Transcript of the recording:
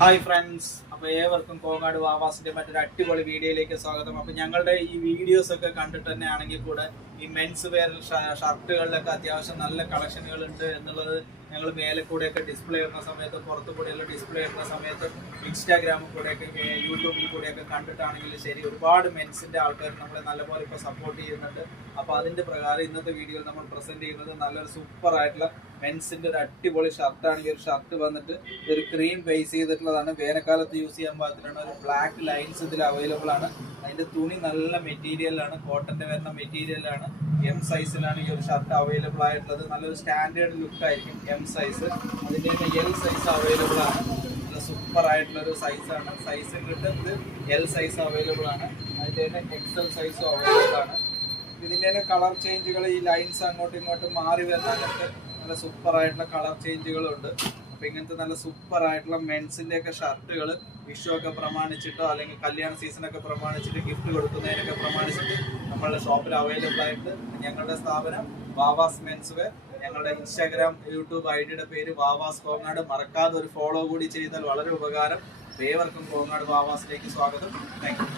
Hi friends, അപ്പോൾ ഏവർക്കും കോങ്ങാട് വാവാസിന്റെ മറ്റൊരു അടിപൊളി വീഡിയോയിലേക്ക് സ്വാഗതം. അപ്പോൾ ഞങ്ങളുടെ ഈ വീഡിയോസ് ഒക്കെ കണ്ടിട്ട് തന്നെ ആണെങ്കിൽ കൂടെ ഈ മെൻസ് വെയർ ഷർട്ടുകളിലൊക്കെ അത്യാവശ്യം നല്ല കളക്ഷനുകൾ ഉണ്ട് എന്നുള്ളത് ഞങ്ങൾ മേലെ കൂടെയൊക്കെ ഡിസ്പ്ലേ ചെയ്യുന്ന സമയത്ത്, പുറത്തു കൂടെയുള്ള ഡിസ്പ്ലേ ചെയ്യുന്ന സമയത്ത്, ഇൻസ്റ്റാഗ്രാമിൽ കൂടെയൊക്കെ യൂട്യൂബിൽ കൂടെയൊക്കെ കണ്ടിട്ടാണെങ്കിൽ ശരി, ഒരുപാട് മെൻസിന്റെ ആൾക്കാർ നമ്മളെ നല്ലപോലെ ഇപ്പോൾ സപ്പോർട്ട് ചെയ്യുന്നുണ്ട്. അപ്പോൾ അതിന്റെ പ്രകാരം ഇന്നത്തെ വീഡിയോയിൽ നമ്മൾ പ്രസന്റ് ചെയ്യുന്നത് നല്ലൊരു സൂപ്പർ ആയിട്ടുള്ള മെൻസിന്റെ ഒരു അടിപൊളി ഷർട്ടാണ്. ഈ ഒരു ഷർട്ട് വന്നിട്ട് ഒരു ക്രീം ബേസ് ചെയ്തിട്ടുള്ളതാണ്. വേനൽക്കാലത്ത് യൂസ് ചെയ്യാൻ പാകത്തിലാണ്. ഒരു ബ്ലാക്ക് ലൈൻസ് ഇതിൽ അവൈലബിൾ ആണ്. അതിന്റെ തുണി നല്ല മെറ്റീരിയലാണ്, കോട്ടന്റെ വരുന്ന മെറ്റീരിയലാണ്. എം സൈസിലാണ് ഈ ഒരു ഷർട്ട് അവൈലബിൾ ആയിട്ടുള്ളത്. നല്ലൊരു സ്റ്റാൻഡേർഡ് ലുക്ക് ആയിരിക്കും എം സൈസ്. അതിന്റെ തന്നെ എൽ സൈസ് അവൈലബിൾ ആണ്. നല്ല സൂപ്പർ ആയിട്ടുള്ള ഒരു സൈസാണ്. സൈസ് കിട്ടുന്നത് എൽ സൈസ് അവൈലബിൾ ആണ്. അതിന്റെ തന്നെ എക്സൽ സൈസും അവൈലബിൾ ആണ്. ഇതിന്റെ തന്നെ കളർ ചേഞ്ചുകൾ, ഈ ലൈൻസ് അങ്ങോട്ടും ഇങ്ങോട്ടും മാറി വരുന്നതൊക്കെ നല്ല സൂപ്പർ ആയിട്ടുള്ള കളർ ചേഞ്ചുകളുണ്ട്. അപ്പൊ ഇങ്ങനത്തെ നല്ല സൂപ്പർ ആയിട്ടുള്ള മെൻസിന്റെ ഒക്കെ ഷർട്ടുകൾ വിഷു ഒക്കെ പ്രമാണിച്ചിട്ടോ അല്ലെങ്കിൽ കല്യാണ സീസണൊക്കെ പ്രമാണിച്ചിട്ട് ഗിഫ്റ്റ് കൊടുക്കുന്നതിനൊക്കെ പ്രമാണിച്ചിട്ട് നമ്മളുടെ ഷോപ്പിൽ അവൈലബിൾ ആയിട്ട് ഞങ്ങളുടെ സ്ഥാപനം വാവാസ് മെൻസ് വെയർ. ഞങ്ങളുടെ ഇൻസ്റ്റാഗ്രാം യൂട്യൂബ് ഐഡിയുടെ പേര് വാവാസ് കോങ്ങാട്. മറക്കാതെ ഒരു ഫോളോ കൂടി ചെയ്താൽ വളരെ ഉപകാരം. ഏവർക്കും കോങ്ങാട് വാവാസിലേക്ക് സ്വാഗതം. Thank you.